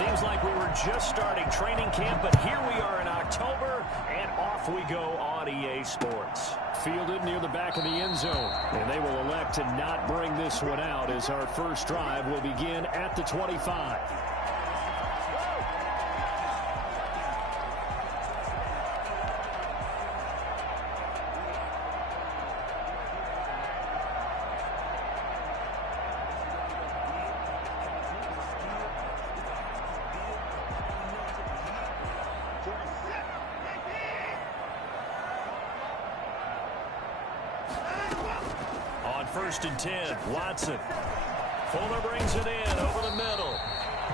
Seems like we were just starting training camp, but here we are in October, and off we go on EA Sports. Fielded near the back of the end zone, and they will elect to not bring this one out as our first drive will begin at the 25. First and 10, Watson. Fuller brings it in over the middle.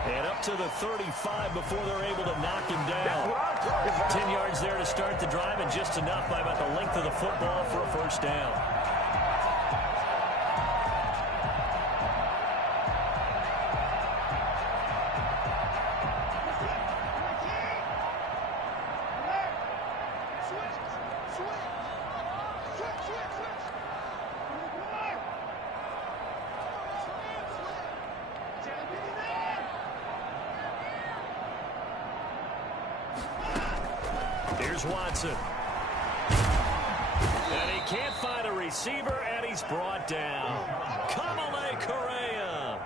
And up to the 35 before they're able to knock him down. 10 yards there to start the drive, and just enough by about the length of the football for a first down. Watson. And he can't find a receiver, and he's brought down. Kamale Correa.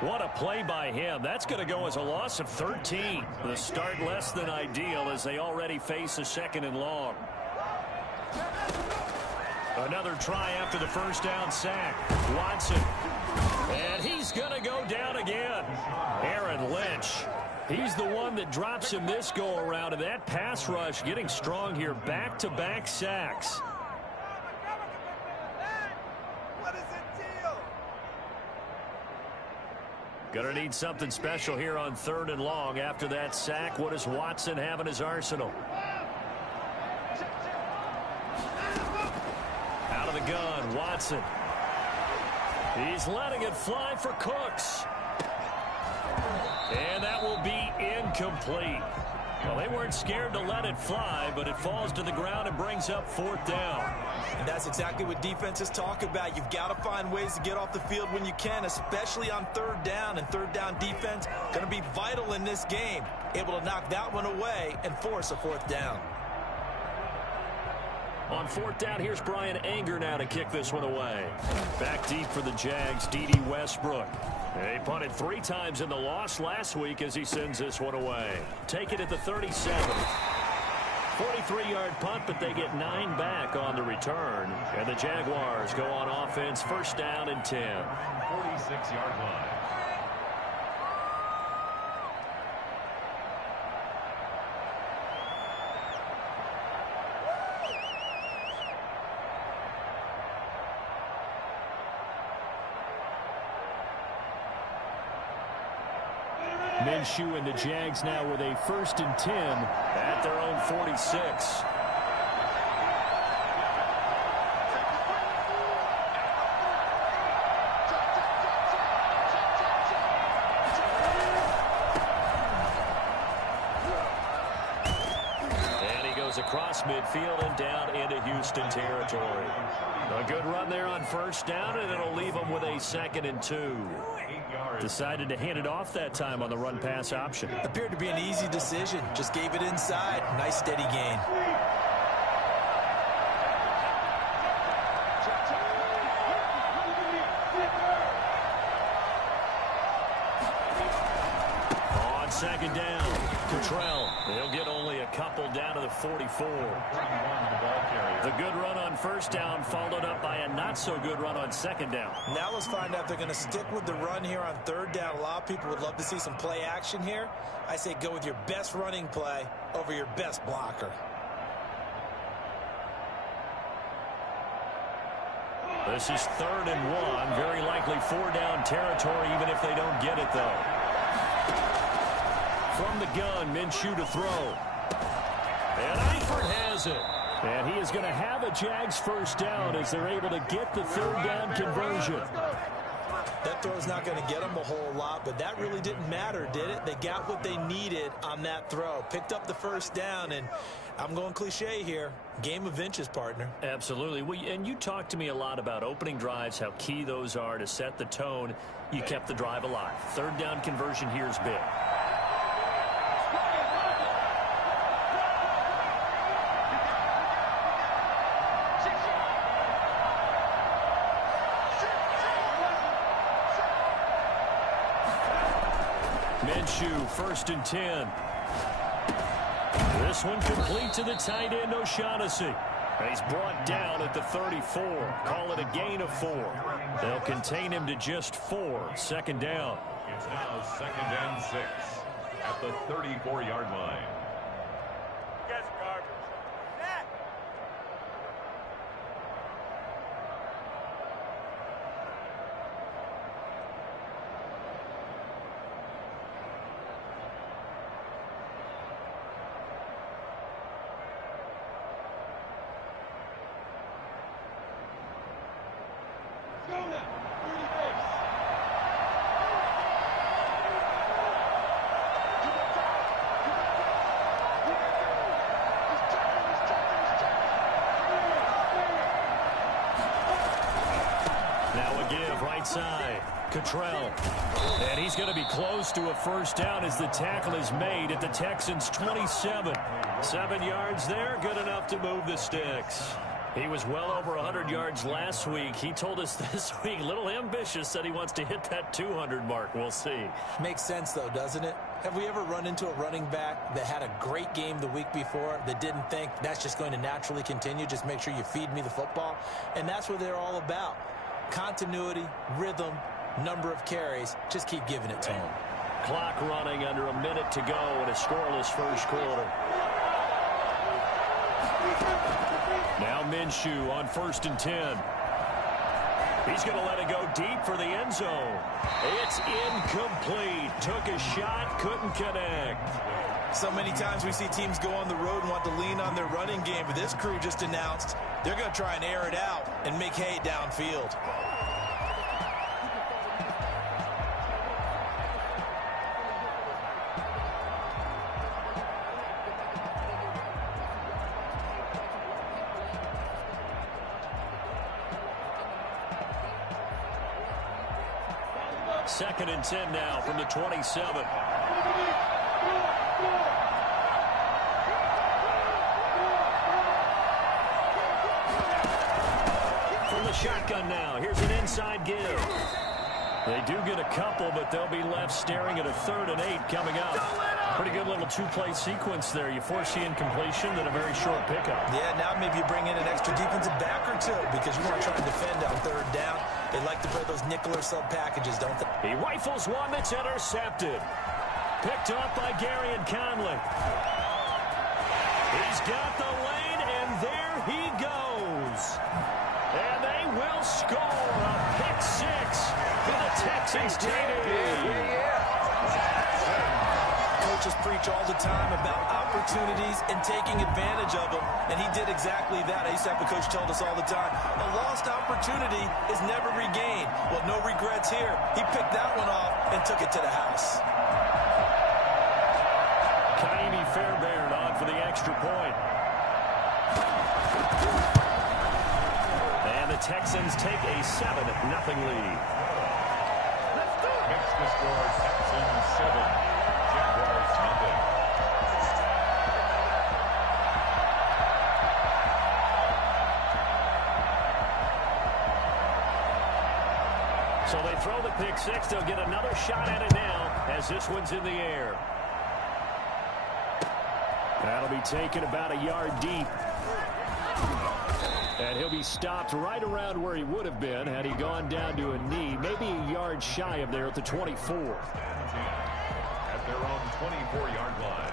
What a play by him. That's going to go as a loss of 13. The start less than ideal as they already face a second and long. Another try after the first down sack. Watson. And he's going to go down again. Aaron Lynch. He's the one that drops him this go-around, and that pass rush getting strong here. Back-to-back sacks. Gonna need something special here on 3rd and long after that sack. What does Watson have in his arsenal? Out of the gun, Watson. He's letting it fly for Cooks. And that will be incomplete. Well, they weren't scared to let it fly, but it falls to the ground and brings up 4th down. And that's exactly what defenses talk about. You've got to find ways to get off the field when you can, especially on 3rd down. And 3rd down defense going to be vital in this game. Able to knock that one away and force a 4th down. On 4th down, here's Brian Anger now to kick this one away. Back deep for the Jags, D.D. Westbrook. They punted 3 times in the loss last week as he sends this one away. Take it at the 37. 43-yard punt, but they get 9 back on the return. And the Jaguars go on offense, 1st down and 10. 46-yard line. Minshew and the Jags now with a 1st and 10 at their own 46. And he goes across midfield and down into Houston territory. A good run there on 1st down, and it'll leave them with a 2nd and 2. Decided to hand it off that time on the run-pass option. Appeared to be an easy decision. Just gave it inside. Nice steady gain. On 2nd down, Cottrell. They'll get only a couple down to the 44. The good run on 1st down followed up by a not-so-good run on 2nd down. Now let's find out if they're going to stick with the run here on 3rd down. A lot of people would love to see some play action here. I say go with your best running play over your best blocker. This is 3rd and 1. Very likely 4-down territory, even if they don't get it, though. From the gun, Minshew to throw. And Eifert has it. And he is going to have a Jags 1st down as they're able to get the 3rd down conversion. That throw's not going to get them a whole lot, but that really didn't matter, did it? They got what they needed on that throw. Picked up the 1st down, and I'm going cliche here. Game of inches, partner. Absolutely. And you talked to me a lot about opening drives, how key those are to set the tone. You kept the drive alive. 3rd down conversion here is big. Minshew, 1st and 10. This one complete to the tight end, O'Shaughnessy. And he's brought down at the 34. Call it a gain of 4. They'll contain him to just 4. 2nd down. It's now 2nd and 6 at the 34-yard line. Side, Cottrell, and he's going to be close to a 1st down as the tackle is made at the Texans' 27. 7 yards there, good enough to move the sticks. He was well over 100 yards last week. He told us this week, a little ambitious, said he wants to hit that 200 mark. We'll see. Makes sense, though, doesn't it? Have we ever run into a running back that had a great game the week before that didn't think that's just going to naturally continue? Just make sure you feed me the football. And that's what they're all about. Continuity, rhythm, number of carries. Just keep giving it to him. Clock running under a minute to go in a scoreless 1st quarter. Now Minshew on 1st and 10. He's going to let it go deep for the end zone. It's incomplete. Took a shot, couldn't connect. So many times we see teams go on the road and want to lean on their running game, but this crew just announced they're going to try and air it out and make hay downfield. Second and 10 now from the 27. From the shotgun now, here's an inside give. They do get a couple, but they'll be left staring at a 3rd and 8 coming up. Pretty good little 2-play sequence there. You foresee incompletion, then a very short pickup. Yeah, now maybe you bring in an extra defensive back or two because you want to try and defend on 3rd down. They like to play those nickel or sub packages, don't they? He rifles one that's intercepted. Picked off by Gary and Conley. He's got the lane, and there he goes. And they will score a pick 6 for the Texans TD. Coaches preach all the time about opportunities and taking advantage of them, and he did exactly that. I used to have a coach tell us all the time, a lost opportunity is never regained. Well, no regrets here. He picked that one off and took it to the house. Kaimi Fairbairn on for the extra point. And the Texans take a 7-0 lead. Makes the score Texans 7, Jaguars nothing. So they throw the pick 6. They'll get another shot at it now as this one's in the air. That'll be taken about a yard deep. And he'll be stopped right around where he would have been had he gone down to a knee, maybe a yard shy of there at the 24. At their own 24-yard line.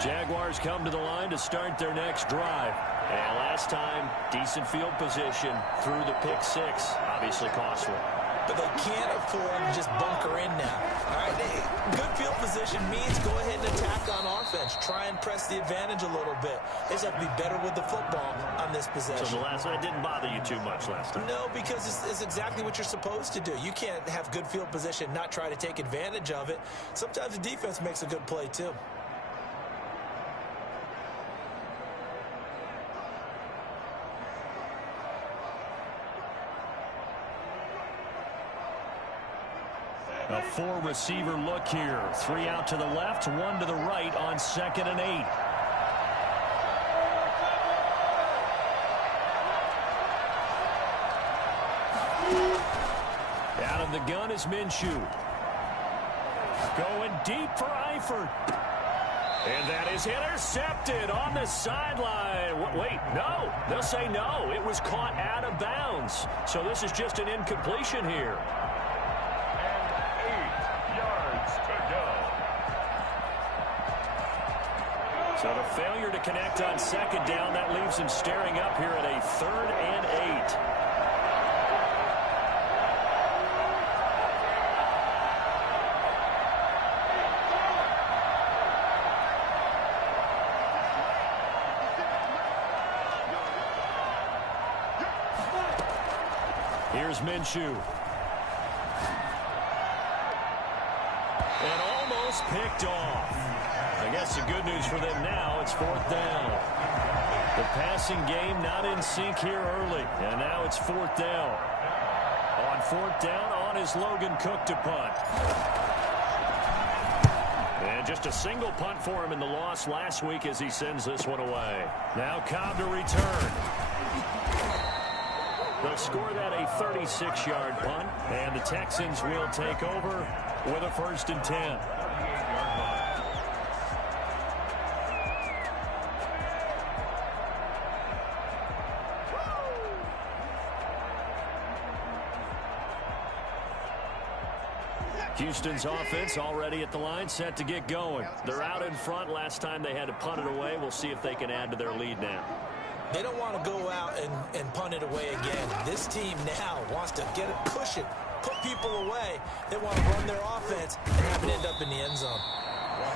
Jaguars come to the line to start their next drive. And last time, decent field position through the pick 6. Obviously costly. But they can't afford to just bunker in now. All right, good field position means go ahead and attack on offense. Try and press the advantage a little bit. They just have to be better with the football on this possession. So the last one didn't bother you too much last time? No, because it's exactly what you're supposed to do. You can't have good field position, not try to take advantage of it. Sometimes the defense makes a good play, too. A four-receiver look here. 3 out to the left, 1 to the right on 2nd and 8. Out of the gun is Minshew. Going deep for Eifert. And that is intercepted on the sideline. Wait, no. They'll say no. It was caught out of bounds. So this is just an incompletion here. And 8 yards to go. So the failure to connect on 2nd down, that leaves him staring up here at a 3rd and 8. Here's Minshew. And almost picked off. I guess the good news for them now, it's 4th down. The passing game not in sync here early. And now it's 4th down. On 4th down, on is Logan Cook to punt. And just a single punt for him in the loss last week as he sends this one away. Now Cobb to return. They'll score that a 36-yard punt, and the Texans will take over with a 1st and 10. Houston's offense already at the line, set to get going. They're out in front. Last time they had to punt it away. We'll see if they can add to their lead now. They don't want to go out and punt it away again. This team now wants to get it, push it, put people away. They want to run their offense and have it end up in the end zone.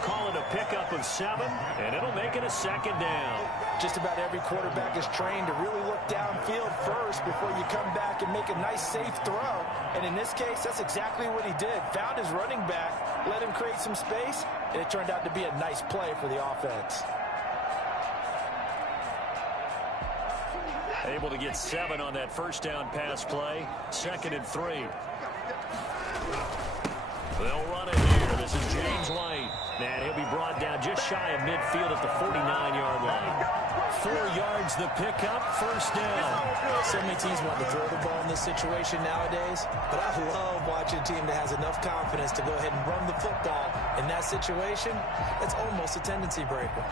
Call it a pickup of 7, and it'll make it a 2nd down. Just about every quarterback is trained to really look downfield first before you come back and make a nice, safe throw. And in this case, that's exactly what he did. Found his running back, let him create some space, and it turned out to be a nice play for the offense. Able to get 7 on that 1st down pass play. 2nd and 3. They'll run it here. This is James White. And he'll be brought down just shy of midfield at the 49-yard line. 4 yards the pickup, 1st down. So many teams want to throw the ball in this situation nowadays, but I love watching a team that has enough confidence to go ahead and run the football in that situation. That's almost a tendency breaker.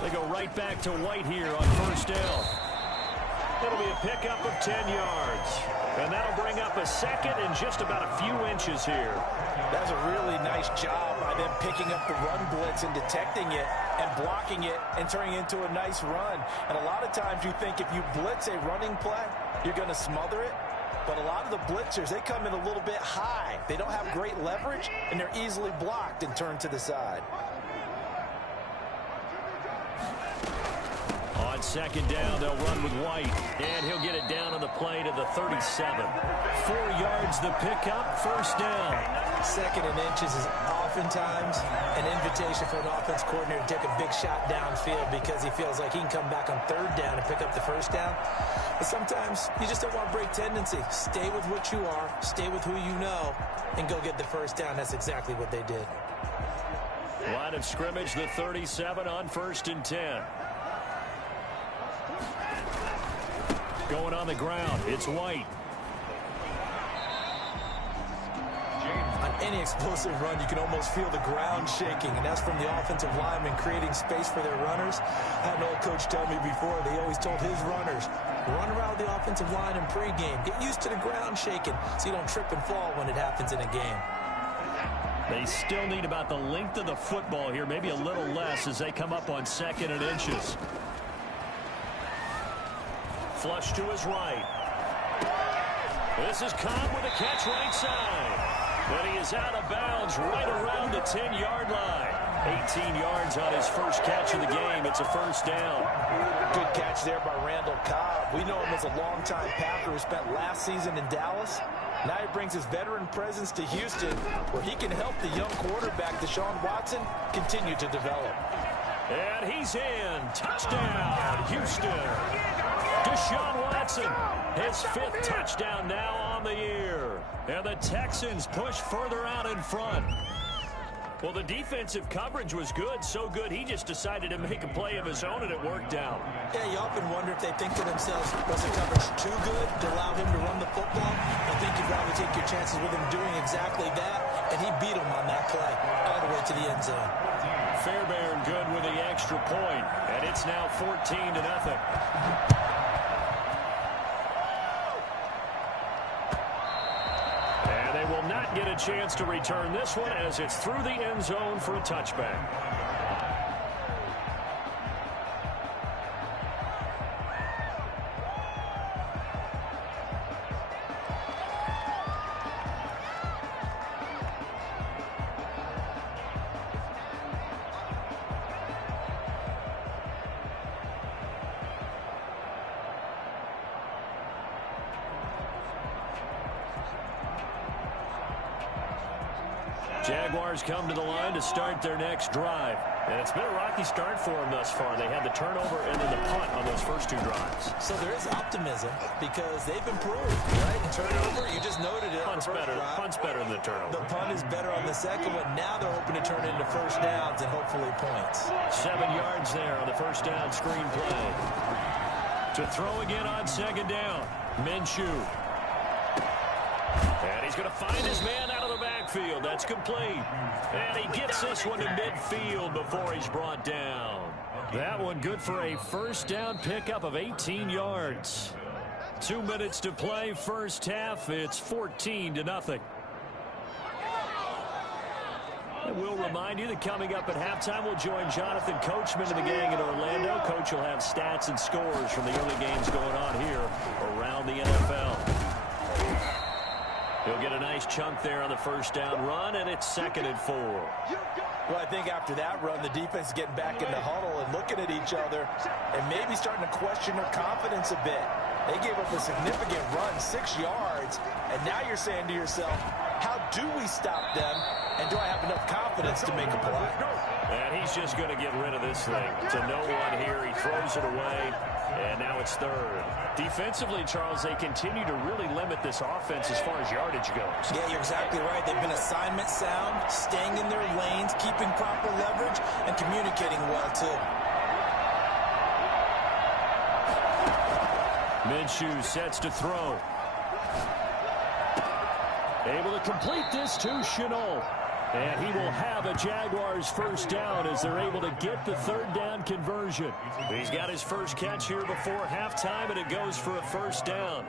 They go right back to White here on 1st down. It'll be a pickup of 10 yards. And that'll bring up a 2nd and just about a few inches here. That's a really nice job by them picking up the run blitz and detecting it and blocking it and turning it into a nice run. And a lot of times you think if you blitz a running play, you're going to smother it. But a lot of the blitzers, they come in a little bit high. They don't have great leverage, and they're easily blocked and turned to the side. On 2nd down, they'll run with White. And he'll get it down on the play to the 37. 4 yards the pickup, 1st down. 2nd and inches is oftentimes an invitation for an offense coordinator to take a big shot downfield because he feels like he can come back on 3rd down and pick up the 1st down. But sometimes you just don't want to break tendency. Stay with what you are, stay with who you know, and go get the 1st down. That's exactly what they did. Line of scrimmage, the 37 on 1st and 10. Going on the ground, it's White. On any explosive run, you can almost feel the ground shaking, and that's from the offensive linemen creating space for their runners. I had an old coach tell me before, they always told his runners, run around the offensive line in pregame. Get used to the ground shaking so you don't trip and fall when it happens in a game. They still need about the length of the football here, maybe a little less as they come up on 2nd and inches. Flush to his right. This is Cobb with a catch right side. But he is out of bounds right around the 10-yard line. 18 yards on his first catch of the game. It's a first down. Good catch there by Randall Cobb. We know him as a longtime Packer who spent last season in Dallas. Now he brings his veteran presence to Houston, where he can help the young quarterback, Deshaun Watson, continue to develop. And he's in. Touchdown, Houston. Deshaun Watson, his 5th touchdown now on the year. And the Texans push further out in front. Well, the defensive coverage was good, so good he just decided to make a play of his own, and it worked out. Yeah, you often wonder if they think to themselves, was the coverage too good to allow him to run the football? I think you'd rather take your chances with him doing exactly that, and he beat him on that play all the way to the end zone. Fairbairn good with the extra point, and it's now 14-0. And they will not get a chance to return this one as it's through the end zone for a touchback. Jaguars come to the line to start their next drive. And it's been a rocky start for them thus far. They had the turnover and then the punt on those first 2 drives. So there is optimism because they've improved, right? And turnover, you just noted it. Punt's better than the turnover. The punt is better on the second one. Now they're hoping to turn it into first downs and hopefully points. 7 yards there on the first down screen play. To throw again on second down. Minshew. And he's going to find his man out of the backfield. That's complete. And he gets this one to midfield before he's brought down. That one good for a first down pickup of 18 yards. 2 minutes to play first half. It's 14-0. And we'll remind you that coming up at halftime, we'll join Jonathan Coachman and the gang in Orlando. Coach will have stats and scores from the early games going on here around the NFL. He'll get a nice chunk there on the first down run, and it's 2nd and 4. Well, I think after that run, the defense is getting back in the huddle and looking at each other and maybe starting to question their confidence a bit. They gave up a significant run, 6 yards, and now you're saying to yourself, how do we stop them, and do I have enough confidence to make a play? And he's just going to get rid of this thing. To no one here, he throws it away, and now it's 3rd. Defensively, Charles, they continue to really limit this offense as far as yardage goes. Yeah, you're exactly right. They've been assignment sound, staying in their lanes, keeping proper leverage, and communicating well, too. Minshew sets to throw. Able to complete this to Shenault. And he will have a Jaguars first down as they're able to get the 3rd down conversion. He's got his first catch here before halftime, and it goes for a first down.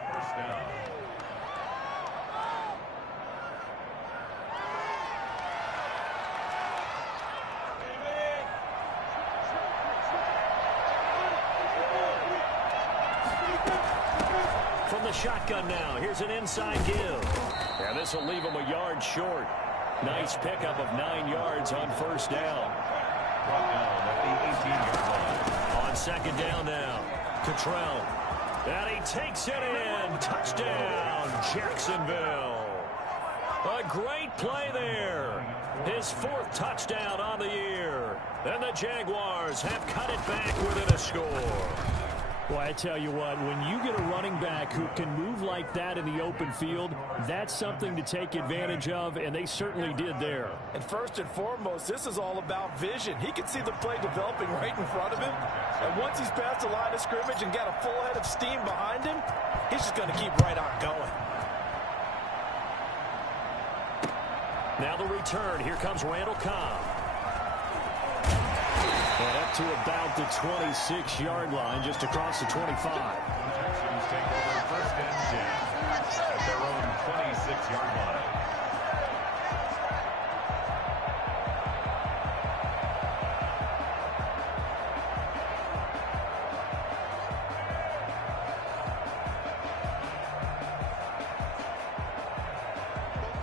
From the shotgun now, here's an inside give. And this will leave him a yard short. Nice pickup of 9 yards on first down. On second down now, Cottrell. And he takes it in. Touchdown, Jacksonville. A great play there. His 4th touchdown on the year. And the Jaguars have cut it back within a score. Well, I tell you what, when you get a running back who can move like that in the open field, that's something to take advantage of, and they certainly did there. And first and foremost, this is all about vision. He can see the play developing right in front of him, and once he's past the line of scrimmage and got a full head of steam behind him, he's just going to keep right on going. Now the return. Here comes Randall Cobb. And up to about the 26-yard line, just across the 25. Texans take over first and 10 at their own 26-yard line.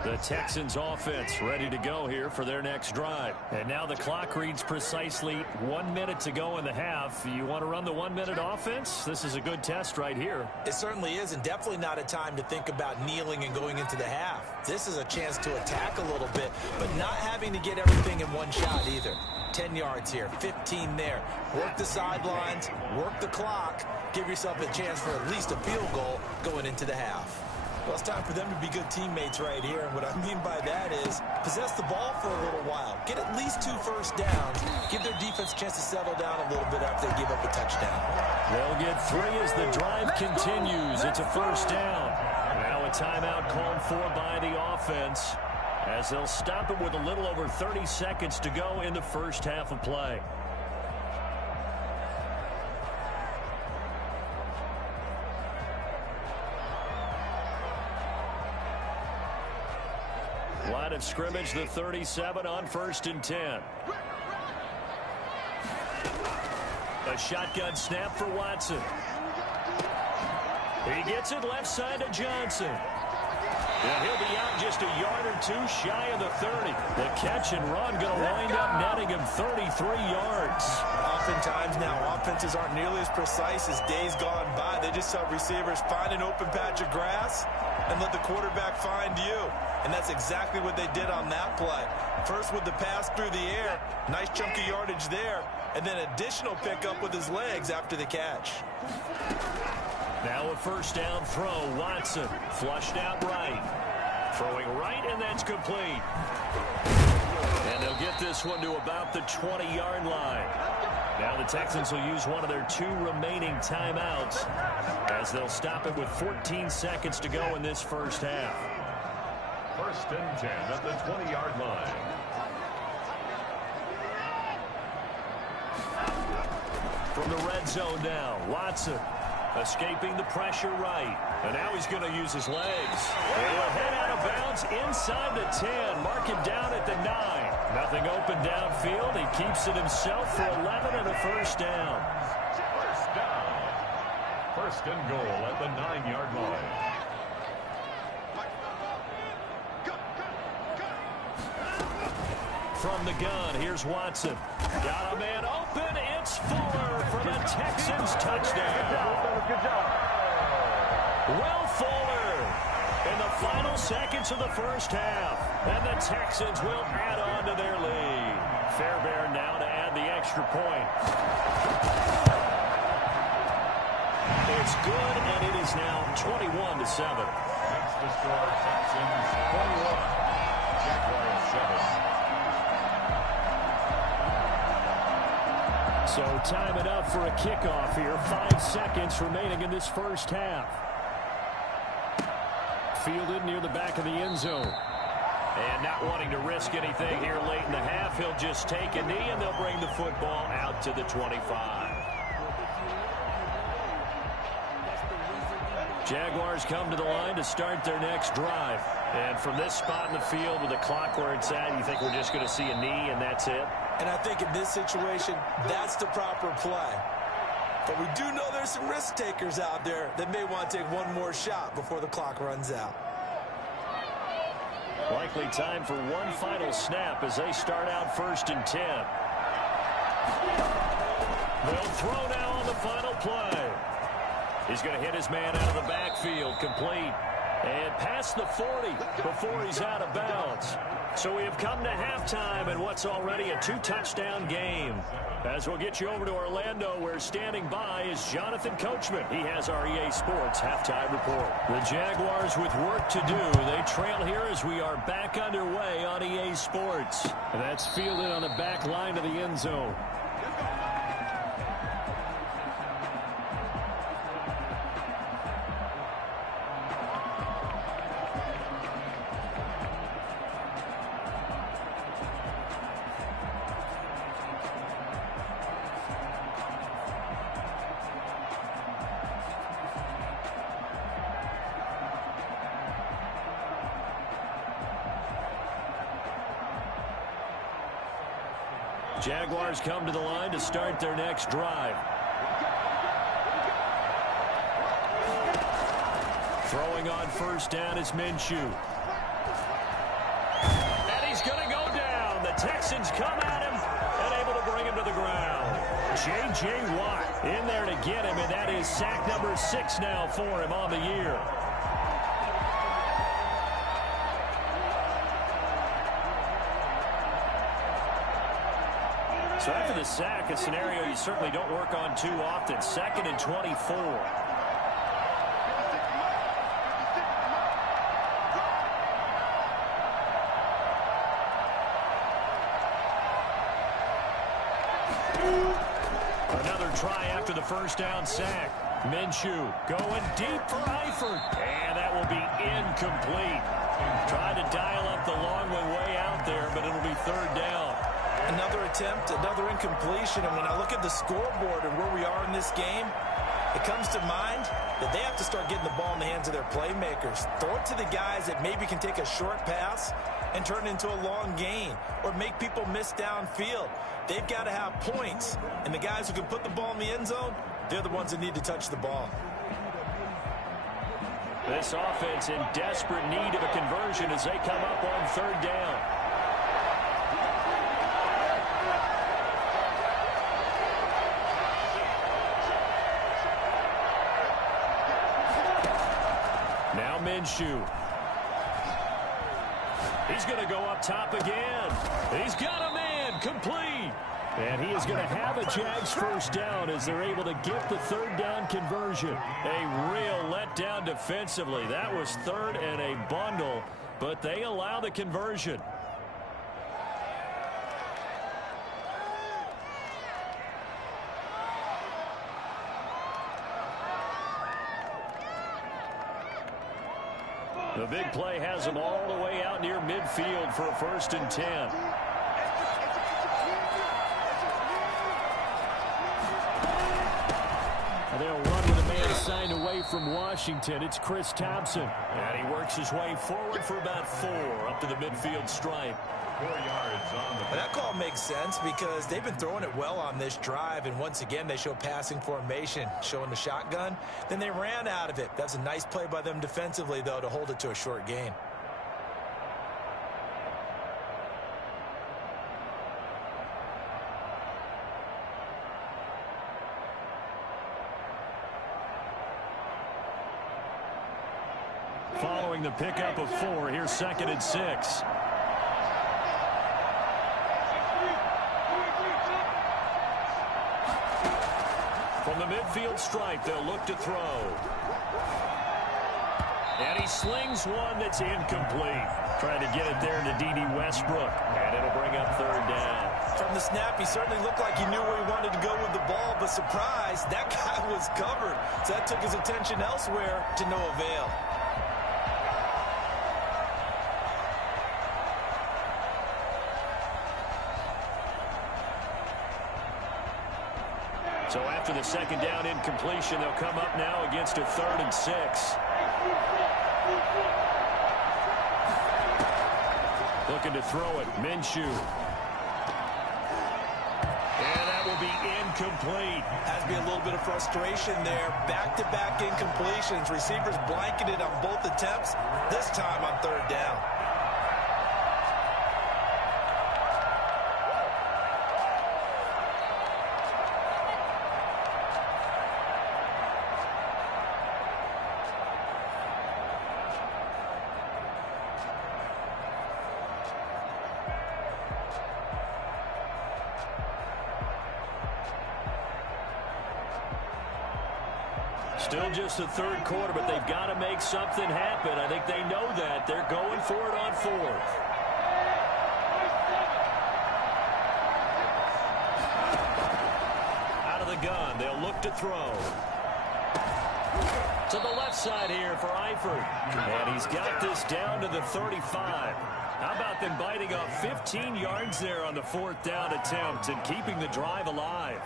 The Texans offense ready to go here for their next drive. And now the clock reads precisely 1 minute to go in the half. You want to run the 1 minute offense? This is a good test right here. It certainly is, and definitely not a time to think about kneeling and going into the half. This is a chance to attack a little bit, but not having to get everything in one shot either. 10 yards here, 15 there. Work the sidelines, work the clock, give yourself a chance for at least a field goal going into the half. Well, it's time for them to be good teammates right here, and what I mean by that is possess the ball for a little while, get at least 2 first downs, give their defense a chance to settle down a little bit after they give up a touchdown. They'll get 3 as the drive continues. It's a first down. Now a timeout called for by the offense as they'll stop it with a little over 30 seconds to go in the first half of play. Line of scrimmage, the 37 on 1st and 10. A shotgun snap for Watson. He gets it left side to Johnson. And he'll be out just a yard or 2 shy of the 30. The catch and run going to wind up netting him 33 yards. Oftentimes now offenses aren't nearly as precise as days gone by. They just help receivers find an open patch of grass and let the quarterback find you. And that's exactly what they did on that play. First with the pass through the air, nice chunky yardage there, and then additional pickup with his legs after the catch. Now a first down throw. Watson flushed out right. Throwing right, and that's complete. And they'll get this one to about the 20-yard line. Now the Texans will use one of their 2 remaining timeouts as they'll stop it with 14 seconds to go in this first half. 1st and 10 at the 20-yard line. From the red zone now, Watson escaping the pressure right. And now he's going to use his legs. And he'll head out of bounds inside the 10. Mark him down at the 9. Nothing open downfield. He keeps it himself for 11 and a first down. First down. 1st and goal at the 9-yard line. From the gun, here's Watson. Got a man open. It's Fuller for the Texans touchdown. Good job. Will Fuller in the final seconds of the first half. And the Texans will add on to their lead. Fairbairn now to add the extra point. It's good, and it is now 21-7. Makes the score Texans 21. Jaguars 7. So time it up for a kickoff here. 5 seconds remaining in this first half. Fielded near the back of the end zone. And not wanting to risk anything here late in the half, he'll just take a knee and they'll bring the football out to the 25. Jaguars come to the line to start their next drive. And from this spot in the field with the clock where it's at, you think we're just going to see a knee and that's it? And I think in this situation, that's the proper play. But we do know there's some risk takers out there that may want to take one more shot before the clock runs out. Likely time for one final snap as they start out 1st and 10. They'll throw now on the final play. He's going to hit his man out of the backfield, complete. And past the 40 before he's out of bounds. So we have come to halftime in what's already a 2-touchdown game. As we'll get you over to Orlando, where standing by is Jonathan Coachman. He has our EA Sports halftime report. The Jaguars with work to do. They trail here as we are back underway on EA Sports. And that's fielded on the back line of the end zone. Jaguars come to the line to start their next drive. Throwing on first down is Minshew. J.J. Watt in there to get him, and that is sack number 6 now for him on the year. So after the sack, a scenario you certainly don't work on too often. 2nd and 24. Another try after the first down sack. Minshew going deep for Eifert. And that will be incomplete. Tried to dial up the long way out there, but it'll be 3rd down. Another attempt, another incompletion. And when I look at the scoreboard and where we are in this game, it comes to mind that they have to start getting the ball in the hands of their playmakers. Throw it to the guys that maybe can take a short pass and turn it into a long gain or make people miss downfield. They've got to have points. And the guys who can put the ball in the end zone, they're the ones that need to touch the ball. This offense in desperate need of a conversion as they come up on 3rd down. Now Minshew. He's going to go up top again. He's got a man complete. And he is going to have a Jags first down as they're able to get the 3rd down conversion. A real letdown defensively. That was 3rd and a bundle, but they allow the conversion. The big play has them all the way out near midfield for a 1st and 10. They'll run with a man assigned away from Washington. It's Chris Thompson. And he works his way forward for about 4 up to the midfield stripe. 4 yards on the play. That call makes sense because they've been throwing it well on this drive, and once again they show passing formation, showing the shotgun. Then they ran out of it. That's a nice play by them defensively, though, to hold it to a short gain. Following the pickup of 4, here's 2nd and 6. From the midfield stripe, they'll look to throw. And he slings one that's incomplete. Trying to get it there to D.D. Westbrook. And it'll bring up 3rd down. From the snap, he certainly looked like he knew where he wanted to go with the ball, but surprise, that guy was covered. So that took his attention elsewhere to no avail. So after the 2nd down incompletion, they'll come up now against a 3rd and 6. Looking to throw it. Minshew. And that will be incomplete. Has to be a little bit of frustration there. Back-to-back incompletions. Receivers blanketed on both attempts, this time on 3rd down. Still just the 3rd quarter, but they've got to make something happen. I think they know that. They're going for it on 4th. Out of the gun, they'll look to throw. To the left side here for Eifert. And he's got this down to the 35. How about them biting off 15 yards there on the 4th down attempt and keeping the drive alive?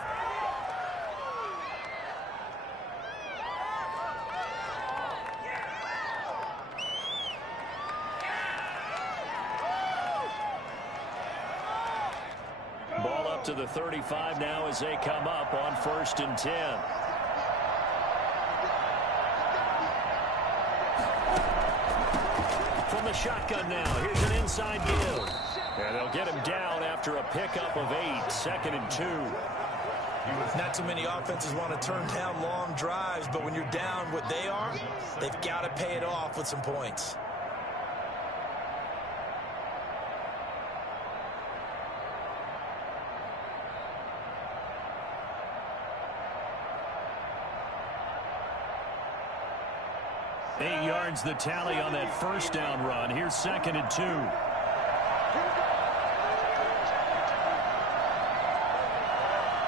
Ball up to the 35 now as they come up on 1st and 10. From the shotgun now, here's an inside give. And they'll get him down after a pickup of 8, 2nd and 2. Not too many offenses want to turn down long drives, but when you're down what they are, they've got to pay it off with some points. Eight yards the tally on that first down run. Here's 2nd and 2.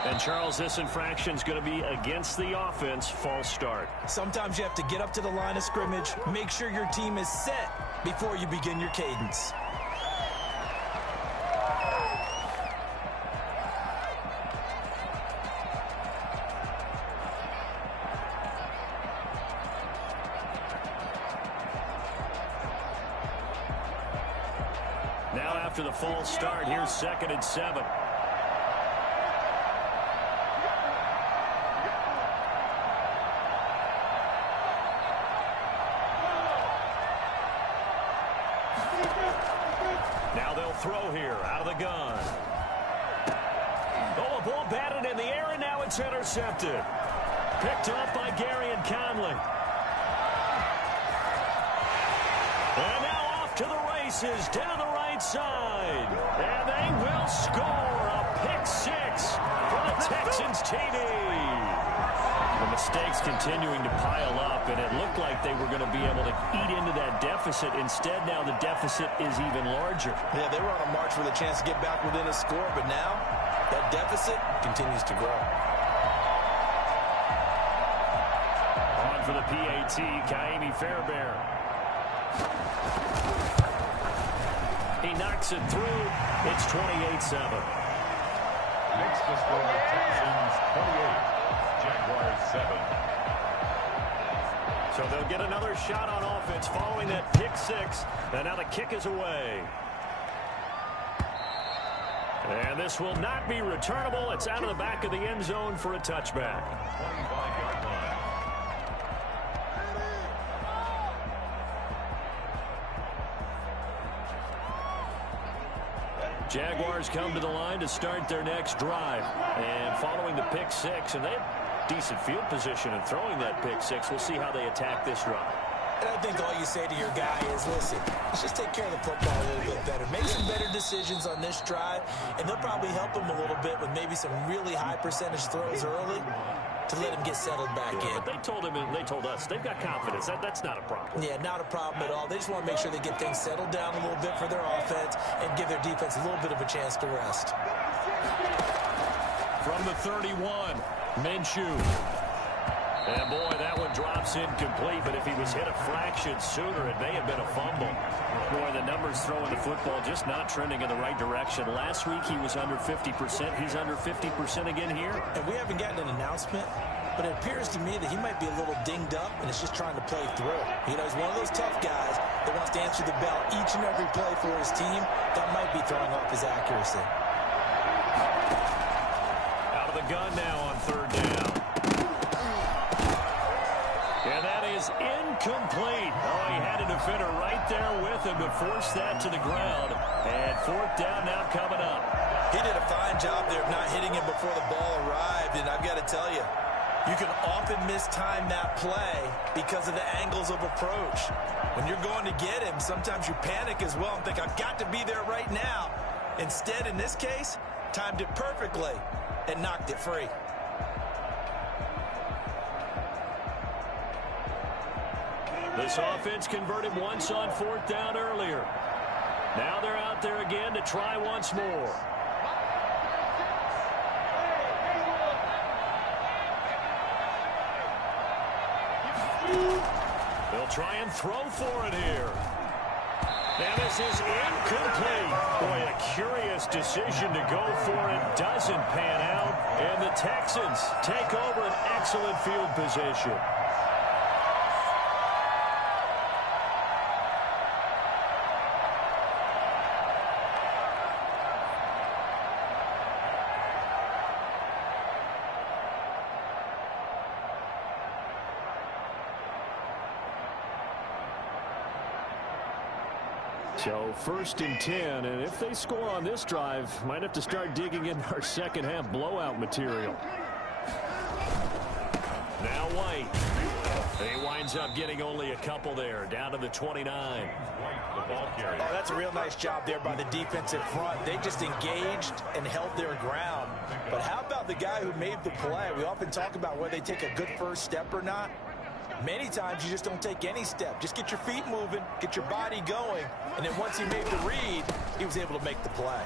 And, Charles, this infraction's going to be against the offense. False start. Sometimes you have to get up to the line of scrimmage, make sure your team is set before you begin your cadence. Now after the false start, here's 2nd and 7. Now they'll throw here out of the gun. Oh, a ball batted in the air, and now it's intercepted. Picked up by Gary and Conley. And now off to the races, down the right side. And they will score a pick six for the Texans TD. The mistakes continuing to pile up, and it looked like they were going to be able to eat into that deficit. Instead, now the deficit is even larger. Yeah, they were on a march with a chance to get back within a score, but now that deficit continues to grow. On for the PAT, Kaimi Fairbairn. He knocks it through. It's 28-7. Makes the score Texans 28. Jaguars 7. So they'll get another shot on offense following that pick six. And now the kick is away. And this will not be returnable. It's out of the back of the end zone for a touchback. 25-yard line. Jaguars come to the line to start their next drive. And following the pick six, and they have decent field position in throwing that pick six. We'll see how they attack this drive. And I think all you say to your guy is, listen, let's just take care of the football a little bit better. Make some better decisions on this drive, and they'll probably help him a little bit with maybe some really high percentage throws early to let him get settled back in. But they told him, and they told us, they've got confidence. That's not a problem. Yeah, not a problem at all. They just want to make sure they get things settled down a little bit for their offense and give their defense a little bit of a chance to rest. From the 31, Minshew. And boy, that one drops incomplete, but if he was hit a fraction sooner, it may have been a fumble. Boy, the numbers throwing the football just not trending in the right direction. Last week he was under 50%. He's under 50% again here. And we haven't gotten an announcement, but it appears to me that he might be a little dinged up and is just trying to play through. You know, he's one of those tough guys that wants to answer the bell each and every play for his team. That might be throwing off his accuracy. Out of the gun now on third down. And that is incomplete. Oh, he had a defender right there with him to force that to the ground. And fourth down now coming up. He did a fine job there of not hitting him before the ball arrived, and I've got to tell you, you can often mistime that play because of the angles of approach. When you're going to get him, sometimes you panic as well and think, I've got to be there right now. Instead, in this case, timed it perfectly and knocked it free. This offense converted once on fourth down earlier. Now they're out there again to try once more. They'll try and throw for it here. And this is incomplete. Boy, a curious decision to go for it. Doesn't pan out. And the Texans take over an excellent field position. So 1st and 10, and if they score on this drive, might have to start digging in our second half blowout material. Now White. He winds up getting only a couple there, down to the 29. Oh, that's a real nice job there by the defensive front. They just engaged and held their ground. But how about the guy who made the play? We often talk about whether they take a good first step or not. Many times you just don't take any step. Just get your feet moving, get your body going, and then once he made the read, he was able to make the play.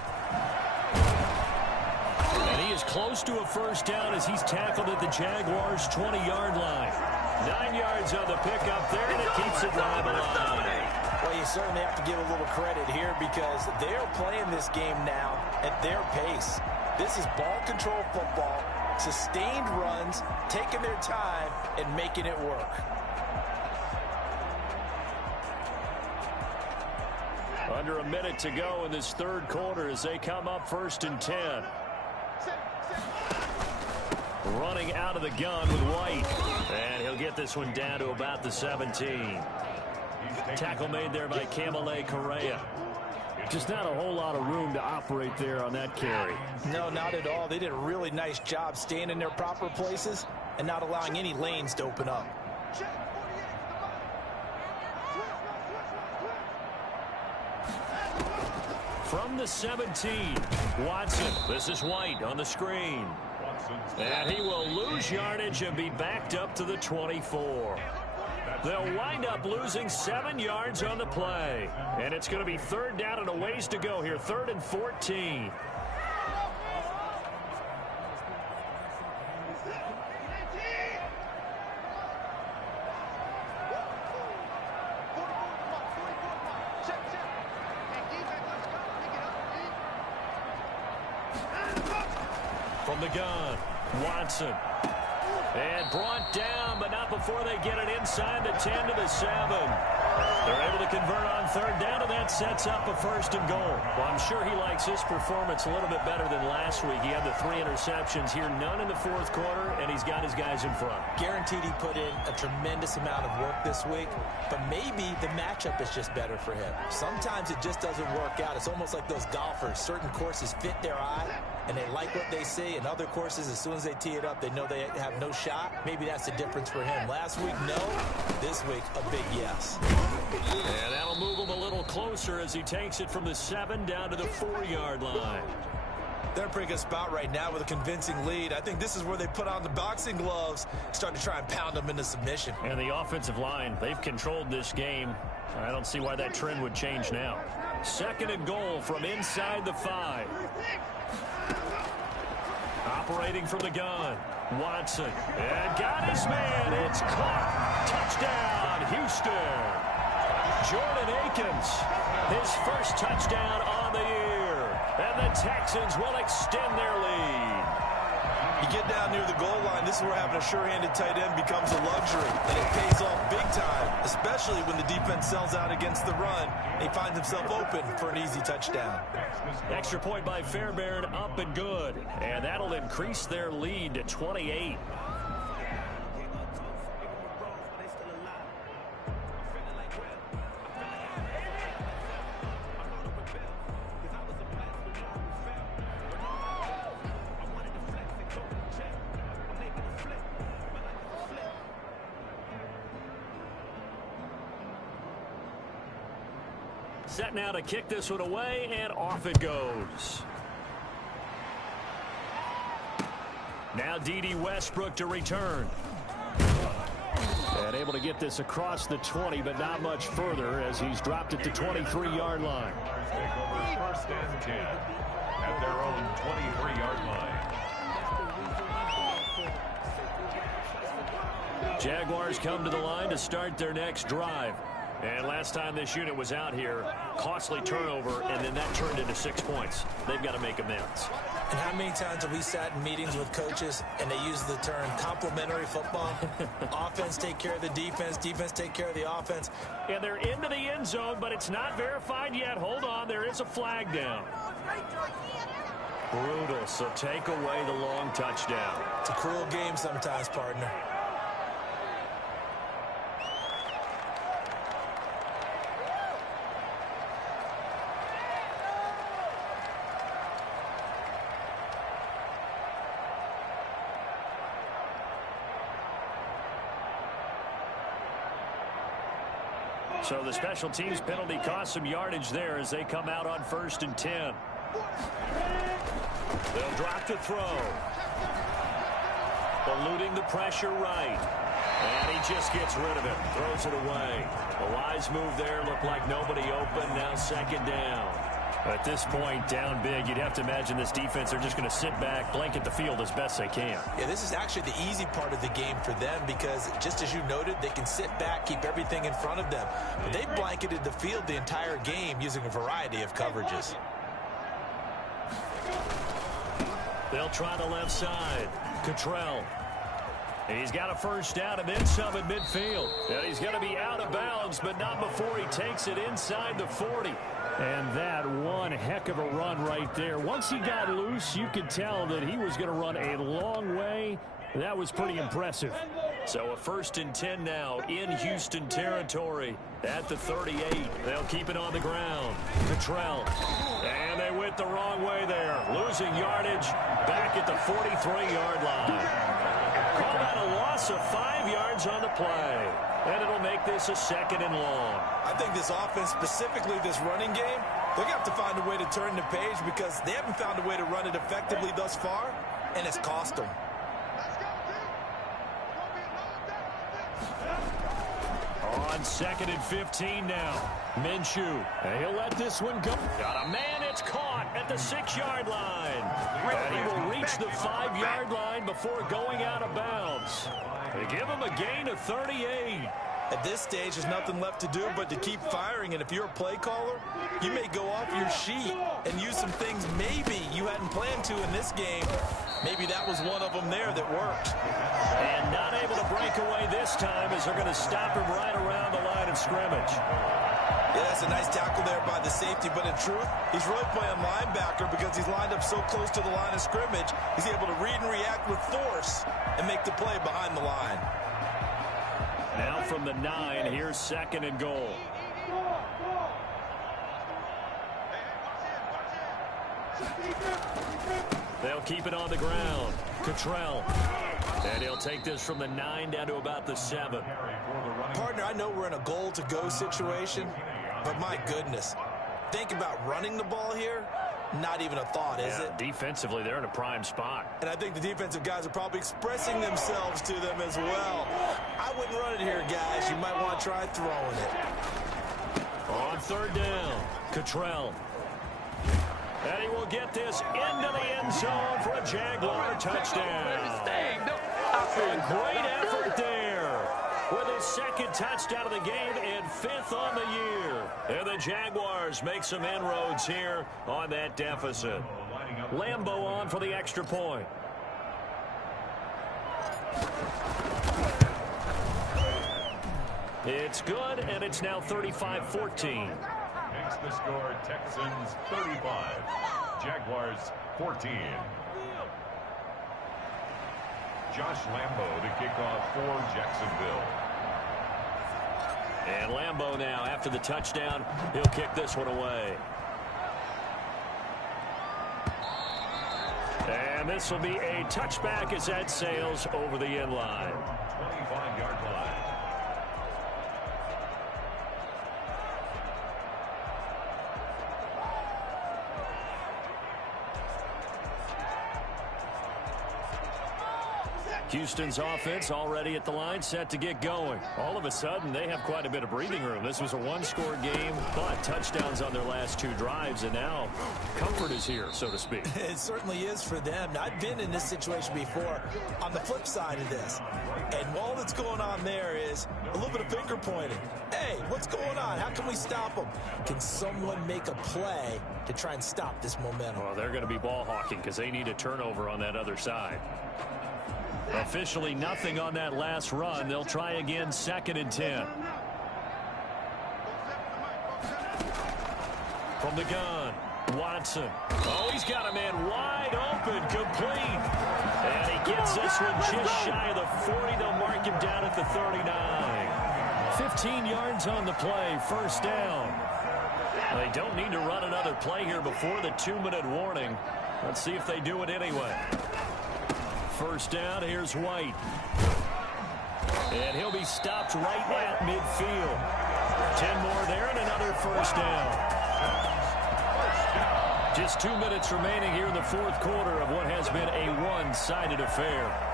And he is close to a first down as he's tackled at the Jaguars' 20-yard line. 9 yards on the pickup there, and it keeps the drive alive. Well, you certainly have to give a little credit here because they're playing this game now at their pace. This is ball control football, sustained runs, taking their time, and making it work. Under a minute to go in this third quarter as they come up 1st and 10. Running out of the gun with White. And he'll get this one down to about the 17. Tackle made there by Kamale Correa. Just not a whole lot of room to operate there on that carry. No, not at all. They did a really nice job staying in their proper places and not allowing any lanes to open up. From the 17, Watson. This is White on the screen. And he will lose yardage and be backed up to the 24. They'll wind up losing 7 yards on the play. And it's going to be 3rd down and a ways to go here. 3rd and 14. From the gun, Watson. And brought down, but not before they get it inside the 10 to the 7. They're able to convert on 3rd down, and that sets up a 1st and goal. Well, I'm sure he likes his performance a little bit better than last week. He had the 3 interceptions here, none in the 4th quarter, and he's got his guys in front. Guaranteed he put in a tremendous amount of work this week, but maybe the matchup is just better for him. Sometimes it just doesn't work out. It's almost like those golfers. Certain courses fit their eye, and they like what they see, and other courses, as soon as they tee it up, they know they have no shot. Maybe that's the difference for him. Last week, no. This week, a big yes. And that'll move him a little closer as he takes it from the 7 down to the 4-yard line. They're in a pretty good spot right now with a convincing lead. I think this is where they put on the boxing gloves, start to try and pound them into submission. And the offensive line, they've controlled this game. I don't see why that trend would change now. 2nd and goal from inside the 5. Operating from the gun, Watson. And got his man. It's caught. Touchdown, Houston. Jordan Akins, his first touchdown on the year. And the Texans will extend their lead. You get down near the goal line, this is where having a sure-handed tight end becomes a luxury. And it pays off big time, especially when the defense sells out against the run. And he finds himself open for an easy touchdown. Extra point by Fairbairn, up and good. And that'll increase their lead to 28. Set now to kick this one away, and off it goes. Now D.D. Westbrook to return. And able to get this across the 20, but not much further as he's dropped it to 23-yard line. Take over 1st and 10 at their own 23-yard line. Jaguars come to the line to start their next drive. And last time this unit was out here, costly turnover, and then that turned into 6 points. They've got to make amends. And how many times have we sat in meetings with coaches and they use the term complementary football? Offense take care of the defense, defense take care of the offense. And they're into the end zone, but it's not verified yet. Hold on, there is a flag down. Brutal, so take away the long touchdown. It's a cruel game sometimes, partner. So the special teams penalty cost some yardage there as they come out on 1st and 10. They'll drop to throw. Eluding the pressure right. And he just gets rid of it. Throws it away. A wise move there. Looked like nobody open. Now 2nd down. At this point, down big, you'd have to imagine this defense are just going to sit back, blanket the field as best they can. Yeah, this is actually the easy part of the game for them because, just as you noted, they can sit back, keep everything in front of them. But they blanketed the field the entire game using a variety of coverages. They'll try the left side. Cottrell. He's got a 1st down and then some at midfield. And he's going to be out of bounds, but not before he takes it inside the 40. And that one heck of a run right there. Once he got loose, you could tell that he was going to run a long way. That was pretty impressive. So a 1st and 10 now in Houston territory at the 38. They'll keep it on the ground. Cottrell. And they went the wrong way there. Losing yardage back at the 43-yard line. Call that a loss of 5 yards on the play. And it'll make this a 2nd and long. I think this offense, specifically this running game, they're going to have to find a way to turn the page because they haven't found a way to run it effectively thus far, and it's cost them. On 2nd and 15 now. Minshew. He'll let this one go. Got a man. It's caught at the 6-yard line. And he will reach the 5-yard line before going out of bounds. They give him a gain of 38. At this stage, there's nothing left to do but to keep firing. And if you're a play caller, you may go off your sheet and use some things maybe you hadn't planned to in this game. Maybe that was one of them there that worked. And not able to break away this time as they're going to stop him right around the line of scrimmage. Yeah, that's a nice tackle there by the safety, but in truth, he's really playing linebacker because he's lined up so close to the line of scrimmage. He's able to read and react with force and make the play behind the line. Now from the 9, here's 2nd and goal. They'll keep it on the ground. Cottrell. And he'll take this from the 9 down to about the 7. Partner, I know we're in a goal-to-go situation, but my goodness, think about running the ball here. Not even a thought, is it? Defensively, they're in a prime spot. And I think the defensive guys are probably expressing themselves to them as well. I wouldn't run it here, guys. You might want to try throwing it. On 3rd down, Cottrell. And he will get this into the end zone for a Jaguar touchdown. A great effort there with his 2nd touchdown of the game and 5th on the year. And the Jaguars make some inroads here on that deficit. Lambeau on for the extra point. It's good, and it's now 35-14. Makes the score Texans 35, Jaguars 14. Josh Lambeau to kick off for Jacksonville. And Lambeau now, after the touchdown, he'll kick this one away. And this will be a touchback as that sails over the end line. 25-yard line. Houston's offense already at the line, set to get going. All of a sudden, they have quite a bit of breathing room. This was a one-score game, but touchdowns on their last 2 drives, and now comfort is here, so to speak. It certainly is for them. Now, I've been in this situation before on the flip side of this, and all that's going on there is a little bit of finger pointing. Hey, what's going on? How can we stop them? Can someone make a play to try and stop this momentum? Well, they're going to be ball hawking because they need a turnover on that other side. Officially nothing on that last run. They'll try again, 2nd and 10. From the gun, Watson. Oh, he's got a man wide open, complete. And he gets this one just shy of the 40. They'll mark him down at the 39. 15 yards on the play, 1st down. They don't need to run another play here before the 2-minute warning. Let's see if they do it anyway. 1st down, here's White. And he'll be stopped right at midfield. 10 more there and another first down. Just 2 minutes remaining here in the fourth quarter of what has been a one-sided affair.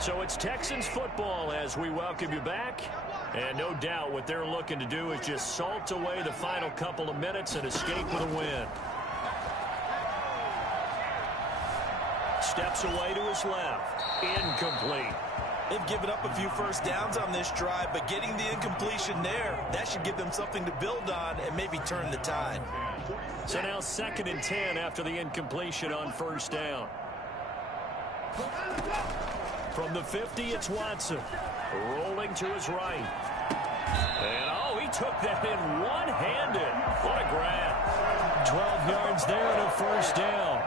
So it's Texans football as we welcome you back. And no doubt what they're looking to do is just salt away the final couple of minutes and escape with a win. Steps away to his left. Incomplete. They've given up a few first downs on this drive, but getting the incompletion there, that should give them something to build on and maybe turn the tide. So now 2nd and 10 after the incompletion on first down. From the 50, it's Watson. Rolling to his right. And, oh, he took that in one-handed. What a grab. 12 yards there and a first down.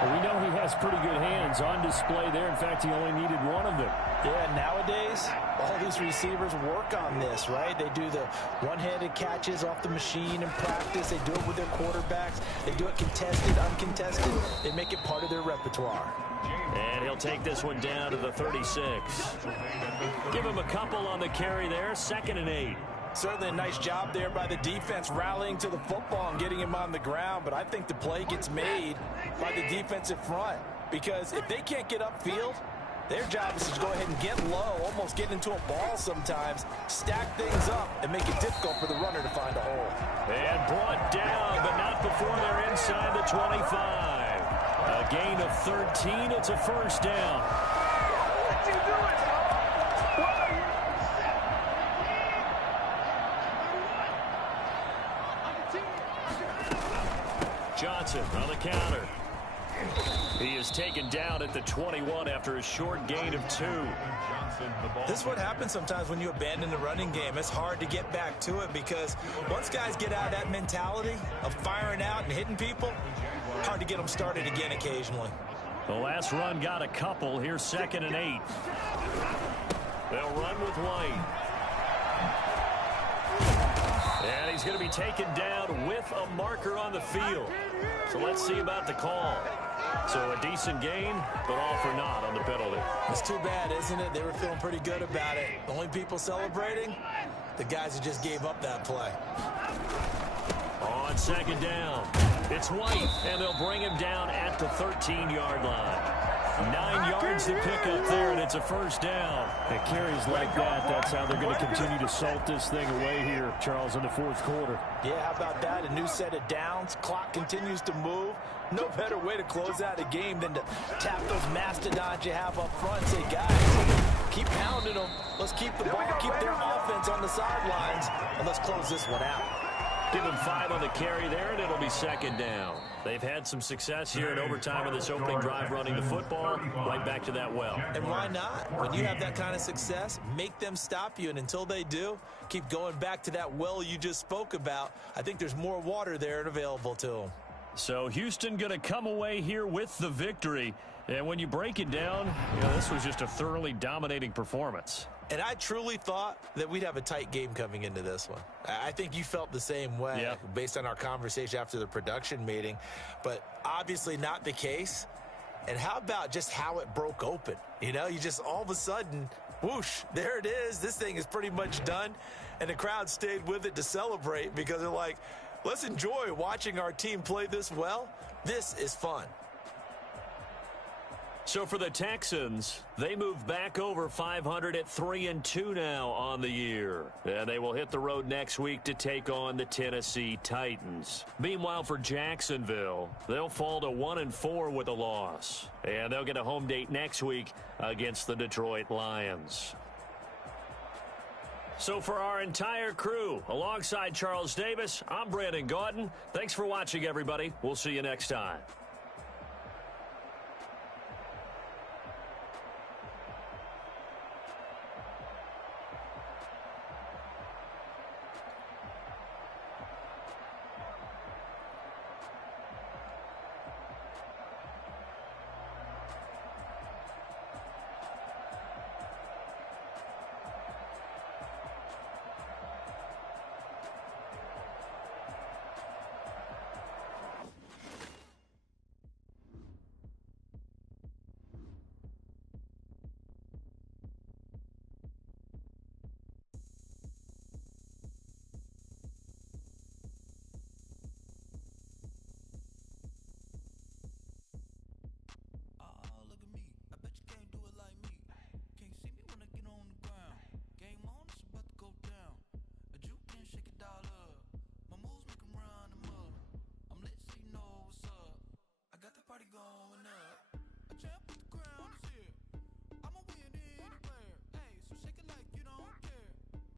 Well, we know he has pretty good hands on display there. In fact, he only needed one of them. Yeah, nowadays, all these receivers work on this, right? They do the one-handed catches off the machine in practice. They do it with their quarterbacks. They do it contested, uncontested. They make it part of their repertoire. And he'll take this one down to the 36. Give him a couple on the carry there. 2nd and 8. Certainly a nice job there by the defense rallying to the football and getting him on the ground, but I think the play gets made by the defensive front because if they can't get upfield, their job is to go ahead and get low, almost get into a ball sometimes, stack things up, and make it difficult for the runner to find a hole. And brought down, but not before they're inside the 25. A gain of 13. It's a first down. What you doing, Johnson on the counter. He is taken down at the 21 after a short gain of 2. This is what happens sometimes when you abandon the running game. It's hard to get back to it because once guys get out of that mentality of firing out and hitting people, hard to get them started again occasionally. The last run got a couple. Here's 2nd and 8. They'll run with White. And he's going to be taken down with a marker on the field. So let's see about the call. So a decent gain, but all for naught on the penalty. It's too bad, isn't it? They were feeling pretty good about it. The only people celebrating, the guys who just gave up that play. On 2nd down, it's White, and they'll bring him down at the 13-yard line. 9 yards to pick up there, and it's a first down. At carries like that, that's how they're going to continue to salt this thing away here, Charles, in the fourth quarter. Yeah, how about that? A new set of downs. Clock continues to move. No better way to close out a game than to tap those mastodons you have up front. Say, guys, keep pounding them. Let's keep the ball, keep their offense on the sidelines, and let's close this one out. Give him 5 on the carry there, and it'll be 2nd down. They've had some success here in overtime in this opening drive running the football. Right back to that well. And why not? When you have that kind of success, make them stop you. And until they do, keep going back to that well you just spoke about. I think there's more water there and available to them. So Houston going to come away here with the victory. And when you break it down, this was just a thoroughly dominating performance. And I truly thought that we'd have a tight game coming into this one. I think you felt the same way based on our conversation after the production meeting, but obviously not the case. And how about just how it broke open? You just all of a sudden, whoosh, there it is. This thing is pretty much done. And the crowd stayed with it to celebrate because they're like, let's enjoy watching our team play this well. This is fun. So for the Texans, they move back over 500 at 3-2 now on the year. And they will hit the road next week to take on the Tennessee Titans. Meanwhile, for Jacksonville, they'll fall to 1-4 with a loss. And they'll get a home date next week against the Detroit Lions. So for our entire crew, alongside Charles Davis, I'm Brandon Gautin. Thanks for watching, everybody. We'll see you next time.